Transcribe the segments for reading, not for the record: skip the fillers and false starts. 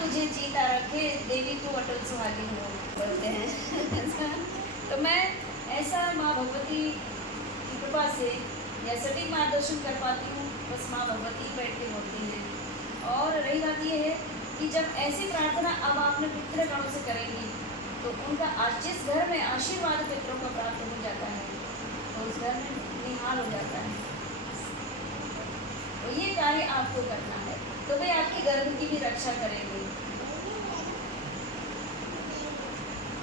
तुझे जीता रखे, देवी तू अटल सुहागिन हो, बोलते हैं। तो मैं ऐसा माँ भगवती की कृपा से या सटीक मार्गदर्शन कर पाती हूँ, बस माँ भगवती ही बैठ के होती हैं। और रही बात ये है कि जब ऐसी प्रार्थना अब आपने पितृगणों से करेंगी तो उनका जिस घर में आशीर्वाद पितरों का प्राप्त हो जाता है तो उस घर में निहाल हो जाता है। तो ये कार्य आपको करना है, तो वे आपके गर्भ की भी रक्षा करेंगे।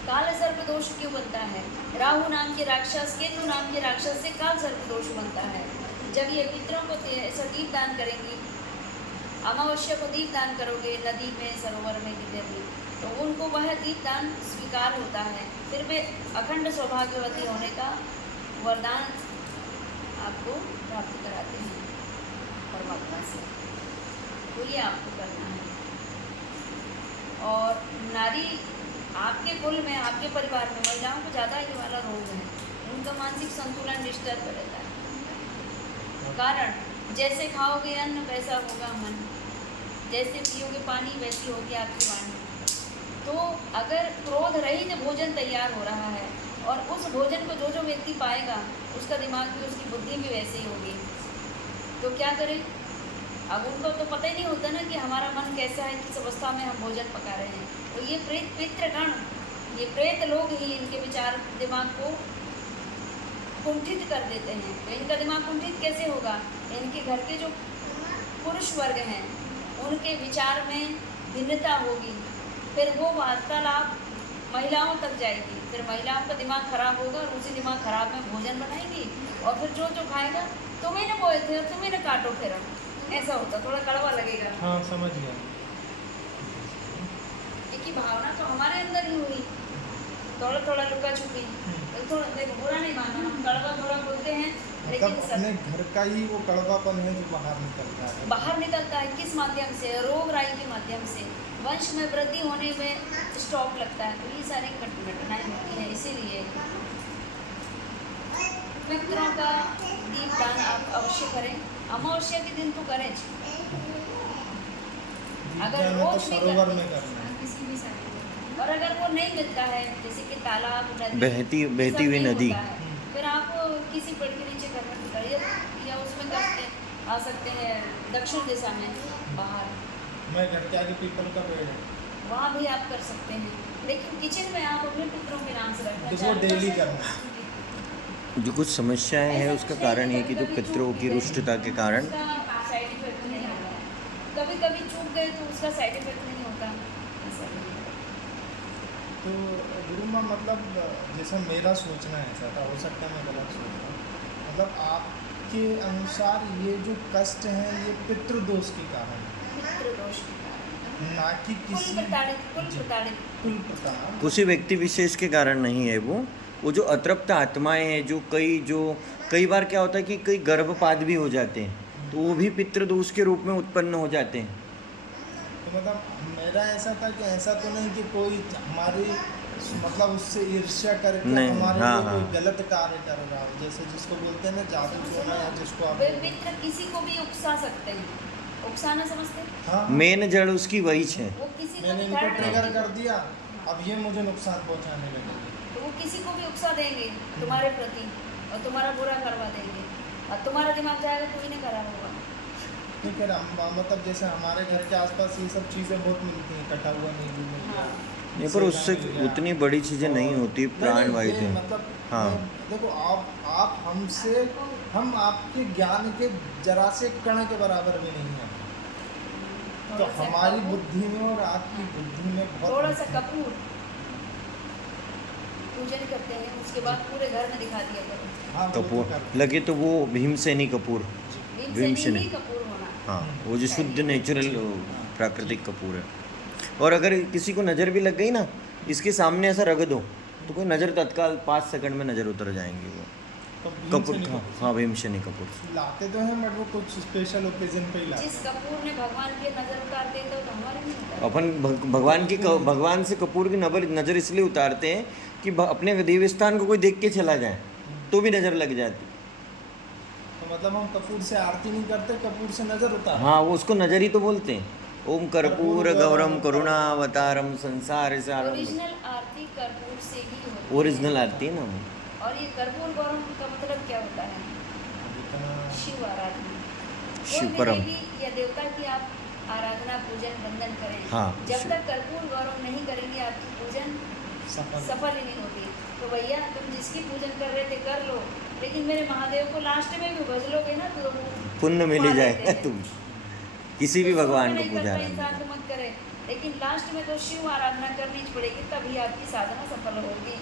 काल सर्प दोष क्यों बनता है? राहु नाम के राक्षस, केतु नाम के राक्षस से काल सर्प दोष बनता है। जब ये पितरों को ऐसा दीप दान करेंगी, अमावस्या को दीप दान करोगे नदी में, सरोवर में, किधर भी, तो उनको वह दीप दान स्वीकार होता है। फिर वे अखंड सौभाग्यवती होने का वरदान आपको प्राप्त कराते हैं परमात्मा से। तो ये आपको करना है। और नारी आपके कुल में, आपके परिवार में महिलाओं को ज़्यादा ये वाला रोग है, उनका मानसिक संतुलन डिस्टर्ब रहता है। कारण जैसे खाओगे अन्न वैसा होगा मन, जैसे पियोगे पानी वैसी होगी आपकी वाणी। तो अगर क्रोध रहित भोजन तैयार हो रहा है और उस भोजन को जो जो व्यक्ति पाएगा उसका दिमाग भी, उसकी बुद्धि भी वैसे ही होगी, तो क्या करें? अब उनको तो पता ही नहीं होता ना कि हमारा मन कैसा है, किस अवस्था में हम भोजन पका रहे हैं। तो ये पितृगण, ये प्रेत लोग ही इनके विचार दिमाग को कुंठित कर देते हैं। तो इनका दिमाग कुंठित कैसे होगा? इनके घर के जो पुरुष वर्ग हैं उनके विचार में भिन्नता होगी, फिर वो वार्तालाप महिलाओं तक जाएगी, फिर महिलाओं का दिमाग खराब होगा और उसी दिमाग खराब में भोजन बनाएगी और फिर जो जो खाएगा तुम्हें न बोए थे और तुम्हें न काटो फिर, ऐसा होता। थोड़ा कड़वा लगेगा। हाँ, समझ गया। क्योंकि भावना तो हमारे अंदर ही हुई, थोड़ा थोड़ा लुका छुपी, थोड़ा देखो बुरा नहीं मानना, हम कड़वा थोड़ा बोलते हैं लेकिन मतलब अपने घर का ही वो कड़वापन है जो बाहर निकलता है। बाहर निकलता है किस माध्यम से? रोग राई के माध्यम से, वंश में वृद्धि होने में स्टॉप लगता है। तो ये सारी घटनाएं होती हैं। इसीलिए पितरों का दीप दान आप अवश्य करें। अमावस्या के दिन तो करें, अगर रोज नहीं सरोवर में करते, करना है। किसी भी समय, और अगर वो नहीं मिलता है जैसे कि तालाब, नदी, बहती हुई नदी, फिर आप किसी पेड़ के नीचे घर में करिए या उसमें करते आ सकते हैं दक्षिण दिशा में बाहर, मैं घर के आगे पीपल का पेड़ है, वहाँ भी आप कर सकते हैं। लेकिन किचन में आप अपने पितरों के नाम से रखना, तो वो डेली करना। जो कुछ समस्याएं हैं उसका कारण है कि जो पितरों की रुष्टता के कारण साइड इफेक्ट नहीं होगा। कभी कभी चूक गए तो उसका साइड इफेक्ट नहीं होता। तो गुरु माँ, मतलब जैसा मेरा सोचना ऐसा था, हो सकता है मैं गलत सोच रहा हूँ, मतलब आपके अनुसार ये जो कष्ट हैं ये पितृदोष के कारण है, पितृदोष ना कि किसी कुल प्रताड़ित किसी व्यक्ति विशेष के कारण नहीं है। वो जो अतृप्त आत्माएं हैं, जो कई बार क्या होता है कि कई गर्भपात भी हो जाते हैं, तो वो भी पितृदोष के रूप में उत्पन्न हो जाते हैं। तो मतलब मेरा ऐसा था कि ऐसा तो नहीं कि कोई हमारी मतलब उससे ईर्ष्या करके नहीं, हमारे हाँ, लिए कोई हाँ। गलत कार्य कर रहा हो, जैसे जिसको बोलते हैं ना जादू टोना, या जिसको आप वे मित्र किसी को भी उकसा सकते हैं। उकसाना समझते हैं? हाँ, मेन जड़ उसकी वही है। वो किसी को मैंने भी इनको hurt ट्रिगर नहीं कर दिया, अब ये मुझे नुकसान पहुंचाने लगे। तो वो किसी को भी उकसा देंगे तुम्हारे प्रति और तुम्हारा बुरा करवा देंगे और तुम्हारा दिमाग जाएगा तो ही नहीं करा होगा। ठीक है, मतलब जैसे हमारे घर के आसपास ये सब चीज़ें बहुत मिलती हैं, कटा हुआ नींबू मिल गया, नहीं, पर उससे उतनी बड़ी चीज़ें नहीं होती, प्राण वायु नहीं, थे। मतलब हाँ। देखो आप हमसे, हम आपके ज्ञान के जरा से कण के बराबर भी नहीं हैं, तो थोड़ा सा हमारी कपूर, बुद्धि में और आपकी बुद्धि में बहुत थोड़ा सा कपूर पूजन करते हैं, उसके बाद पूरे घर में दिखा दिया करो। हाँ, वो तो कपूर करते लगे तो वो भीमसेनी कपूर, भीमसेनी ही कपूर होना। हाँ, वो जो शुद्ध नेचुरल प्राकृतिक कपूर है। और अगर किसी को नज़र भी लग गई ना, इसके सामने ऐसा रख दो तो कोई नज़र तत्काल 5 सेकंड में नज़र उतर जाएंगी। वो तो कपूर, भीमसेनी हाँ, भीमसेनी कपूर लाते तो हैं, बट वो कुछ स्पेशल ओकेजन पे ही लाते जिस हैं। कपूर ने भगवान की नजर उतार दी तो हमारे नहीं उतार। अपन भगवान से कपूर की नज़र इसलिए उतारते हैं कि अपने देव स्थान को कोई देख के चला जाए तो भी नज़र लग जाती। तो मतलब हम कपूर से आरती नहीं करते, कपूर से नजर उतार। हाँ, वो उसको नज़र ही तो बोलते हैं। ओम कर्पूर गौरम करुणावतारम संसार सारम। ओरिजिनल आरती कर्पूर से ही होती है। ओरिजिनल आरती है ना वो। और ये कर्पूर गौरम का मतलब क्या होता है? इतना शिव आराधना। कोई शिव भी परम। देवी या देवता की आप आराधना पूजन वंदन करें, हाँ, जब शिव। तक कर्पूर गौरव नहीं करेंगे आपकी पूजन सफल ही नहीं होती। तो भैया तुम जिसकी पूजन कर रहे थे कर लो, लेकिन मेरे महादेव को लास्ट में भी भज लोगे ना तो वो पुण्य मिल ही पा लेते जाएगा हैं। तुम किसी भी तो शुरू भगवान में को नहीं पूजा करता आराधना इंसान तो मत करे, लेकिन लास्ट में तो शिव आराधना करनी पड़ेगी, तभी आपकी साधना सफल होगी।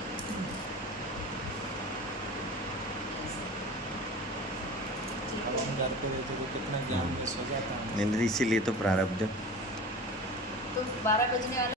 ठीक अब है। हम घर पे रहते तो कितना ज्ञान मिस हो जाता है। नहीं, इसीलिए तो प्रारब्ध। तो 12 बजने वाले